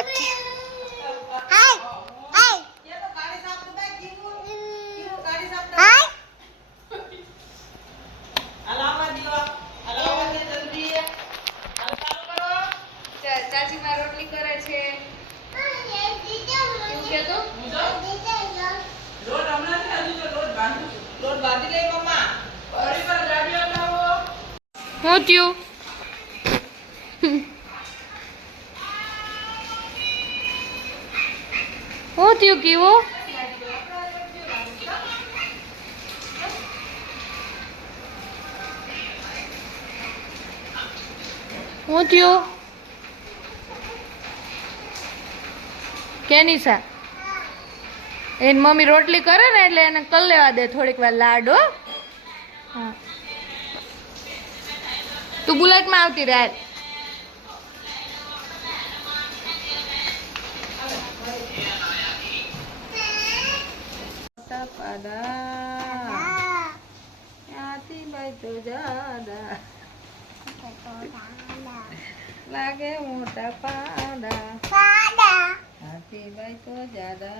રાખી હાય હાય હાય ચાચી માં રોટલી કરે છે લોટ હમણાં હજુ તો લોટ બાંધી લે મમ્મા ફરી પર ગાડી લાવો હું થયું હું થયું કીવું હું થયું કેનિસા એની મમ્મી રોટલી કરે ને એટલે એને કર લેવા દે થોડીક વાર લાડો હા તું બુલેટમાં આવતી રહે લાગે મોટા પાડા હાથીભાઈ તો જાડા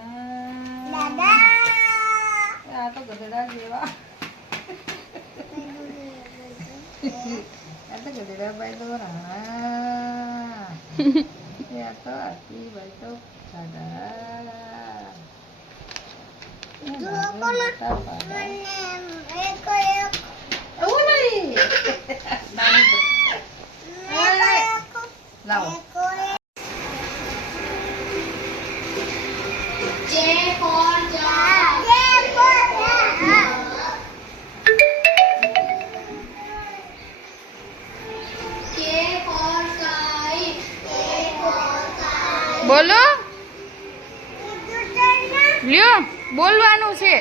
આ તો ગધેડા જેવા આ તો ગધેડાભાઈ તો રાણા આ તો હાથીભાઈ તો લાવો બોલો લ્યો બોલવાનું છે